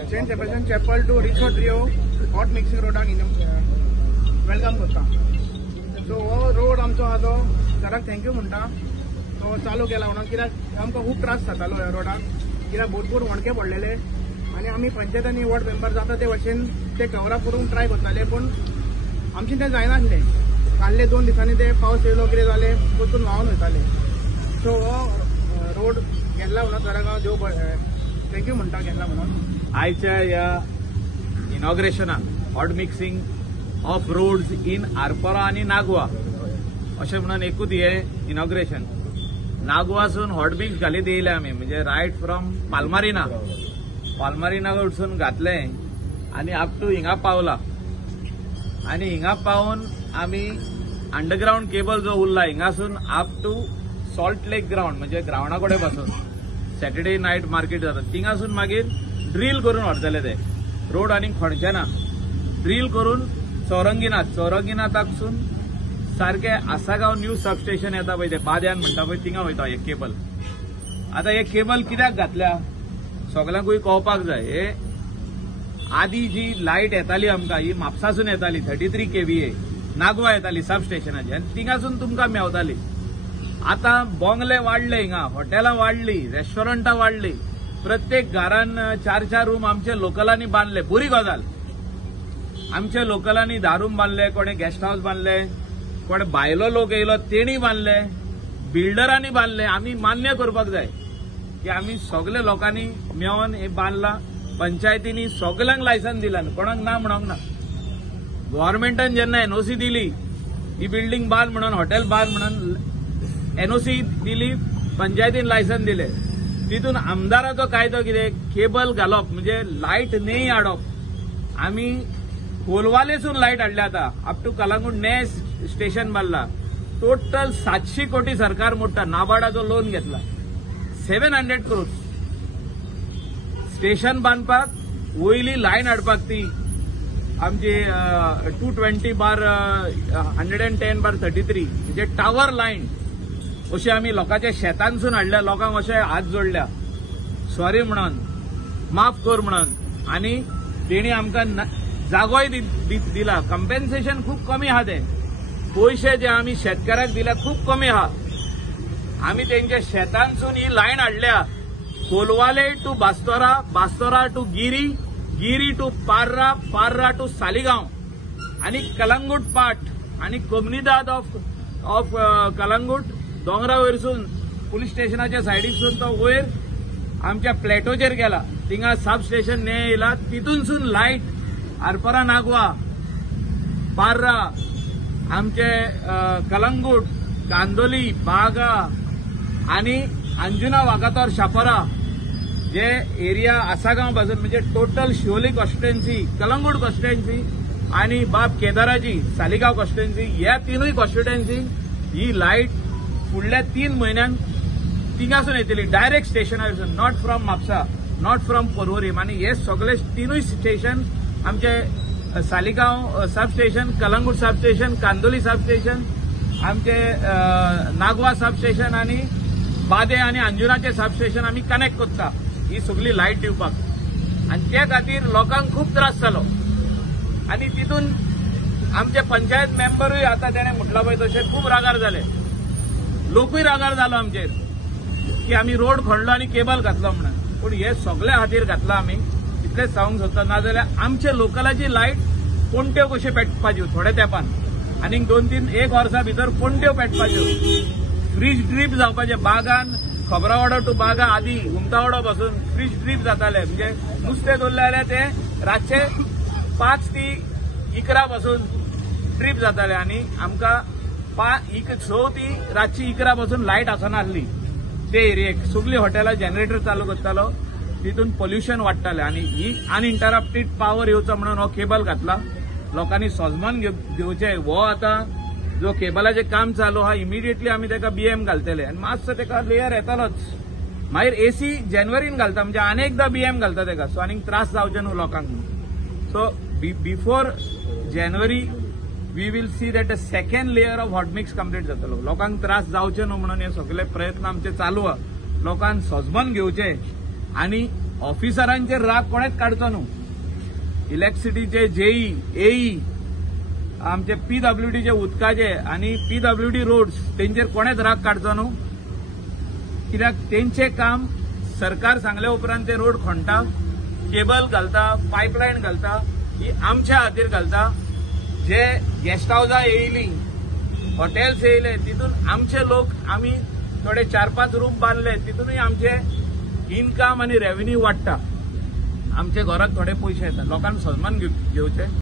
Saint Sebastian chapel to resort Rio hot mixing रोडाक welcome करता. सो हो रोड आमचो आहा तो सराक थँक्यू म्हणटा तो चालू केला म्हणून, कित्याक आमकां खूब त्रास जातालो ह्या रोडाक, कित्याक भरपूर वणके पडलेले आनी आमी पंचायतांनी वॉर्ड मेंबर जाता ते भाशेन ते कवर अप करूंक ट्राय करताले, पूण आमचे ते जायनासलें. काडले 2 दिसांनी ते पावस येयलो कितें जालें वचून व्हांवन वयताले. सो हो रोड गेल्ला म्हणून सराक हांव देव थँक्यू म्हणटा गेल्ला म्हणून. आयच्या ह्या इनॉग्रेशनाक hot mixing of roads in Arpora आनी नागवा अशें म्हणून एकूच हे इनॉग्रेशन. नागवासून हॉट मिक्स घालीत येयले आमी, म्हणजे रायट फ्रॉम पालमारिना वयरसून घातलें आनी अप टू हिंगा पावला. आनी हिंगा पावून आमी अंडरग्राउंड केबल जो उरला हिंगासून up to salt lake ground, म्हणजे ग्राउंडा कडेन पासून सॅटर्डे नायट मार्केट जाता थिंगासून मागीर ड्रील करून व्हरतले ते रोड आनी खणचे ना. ड्रील करून चौरंगीनाथाकसून सारखे आसागांव न्यू सबस्टेशन येता पळय ते बाद्यान म्हणटा पळय थिंगा वयता हे केबल. आतां हे केबल कित्याक घातल्या सगळ्यांकूय कळपाक जाय. हे आदी जी लायट येताली आमकां ही म्हापसासून येताली 33 kVA नागवा येताली सबस्टेशनाची आनी थिंगासून तुमकां मेवताली. आतां बोंगले वाडले, हिंगा हॉटेलां वाडली, रेस्टॉरंटां वाडली, प्रत्येक घरान 4-4 रूम आमचे लोकलांनी बांदले. बरी गजाल. आमच्या लोकलांनी 10 रूम बांदले, कोणे गेस्ट हाऊस बांदले, कोणे भायलो लोक येयलो तेणी बांदले, बिल्डरांनी बांदले. आमी मान्य करपाक जाय की आमी सगळे लोकांनी मेळोन हे बांदला. पंचायतींनी सगळ्यांक लायसन दिला, कोणाक ना म्हणोंक ना. गव्हर्नमेंटान जेन्ना एनओसी दिली ही बिल्डींग बांद म्हणून, हॉटेल बांद म्हणून एनओसी दिली, पंचायतीन लायसन दिले. तितून आमदाराचो कायदो कितें, केबल घालप म्हणजे लायट न्हय हाडप. आमी कोलवालेसून लायट हाडल्या आता अप टू कलंगूट ने स्टेशन बांदला. टोटल 700 कोटी सरकार मोडटा. नाबार्डाचो लोन घेतला 700 crores. स्टेशन बांदपाक वयली लायन हाडपाक ती आमची 220/110/33 म्हणजे टावर लायन अशी आमी लोकांच्या शेतांसून हाडल्या. लोकांक अशें हात जोडल्या सॉरी म्हणून, माफ कर म्हणून. आनी तेणी आमकां जागोय दिला. कंपेन्सेशन खूप कमी आहा. ते पयशे जे आमी शेतकाराक दिल्या खूप कमी आहा. आमी तेंच्या शेतांसून ही लायन हाडल्या. Colvale to Bastora, Bastora to Giri, Giri to Parra, Parra to Saligao आनी कलंगूट पाट आनी कोमनीदाद ऑफ कलंगूट दोंगरा वयरसून पुलीस स्टेशनाच्या सायडीकसून तो वयर आमच्या प्लेटोचेर गेला. थिंगा सब स्टेशन ने येयला. तितूनसून लायट आरपोरा नागवा, पार्रा, आमचे कलंगूट, कांदोली, बागा आनी अंजुना वागातोर शापोरा जे एरिया आसागांव पासून म्हणजे total Siolim constituency, Calangute constituency आनी बाब केदाराची सालिगांव कॉन्स्टिट्युएन्सी, ह्या तिनूय कॉन्स्टिट्युएन्सी ही लायट फुडल्या 3 म्हयन्यान थिंगासून येतली डायरेक्ट स्टेशनावरसून, not from Mapusa, not from Porvorim. आनी हे सगळे तिनूय स्टेशन आमचे Saligao sub station, Calangute sub station, Candolim sub station, आमचे नागवा सब स्टेशन आनी बादे आनी अंजुनाचे सब स्टेशन आमी कनेक्ट करता ही सगळी लायट दिवपाक. आनी त्या खातीर लोकांक खूब त्रास जालो. आनी तितून आमचे पंचायत मेंबरूय आतां तेणें म्हटला पळय तशें खूब रागार जाले. लोकूय रागार जालो आमचेर की आमी रोड खणलो आनी केबल घातलो म्हणून. पूण हे सगळे खातीर घातला आमी, इतलेंच सांगूंक सोदता. नाजाल्यार आमचे लोकलाची लायट पणट्यो कश्यो पेटपाच्यो थोड्या तेंपान, आनीक 2-1 वर्सां भितर पणट्यो पेटपाच्यो, फ्रीज ड्रीप जावपाचे. बागान खबरावाडो टू बागा आदी उमतावाडो पासून फ्रीज ड्रीप जाताले. म्हणजे नुस्तें धरलें जाल्यार ते रातचे 5 ते 11 पासून ड्रीप जाताले. आनी आमकां 6 ते रातची 11 पासून लायट आसनासली ते एरियेक. सगळीं हॉटेलां जनरेटर चालू करतालो, तितून पोल्युशन वाडटालें. आनी ही अनइंटरप्टेड पावर येवचो म्हणून हो केबल घातला. लोकांनी सोजमोन घेवचें. हो आतां जो केबलाचें काम चालू आहा इमिडिएटली आमी ताका BM घालतले आनी मातसो ताका लेयर येतालोच. मागीर AC जानेवारीन घालता, म्हणजे अनेकदा BM घालता ताका. सो आनीक त्रास जावचे न्हू लोकांक. So before January we will see that a second layer of hot mix complete जातलो. लोकांक त्रास जावचे न्हू म्हणून हे सगळे प्रयत्न आमचे चालू आहा. लोकांक सोजमोन घेवचे आनी ऑफिसरांचेर राग कोणेच काडचो न्हू. इलेक्ट्रिसिटीचे जेई एई आमचे पीडब्ल्यूडीचे उदकाचे आनी पीडब्ल्यूडी रोड्स तेंचेर कोणेच राग काडचो न्हू. कित्याक तेंचे काम सरकार सांगले उपरांत ते रोड खणटा, केबल घालता, पायपलायन घालता, ही आमच्या खातीर घालता. जे गेस्ट हाऊसां येयली, हॉटेल्स येयले, तितून आमचे लोक आमी थोडे 4-5 रूम बांदले, तितूनय आमचे इनकम आनी रेव्हेन्यू वाडटा. आमच्या घरात थोडे पयशे येतात. लोकांनी सन्मान घेवचे.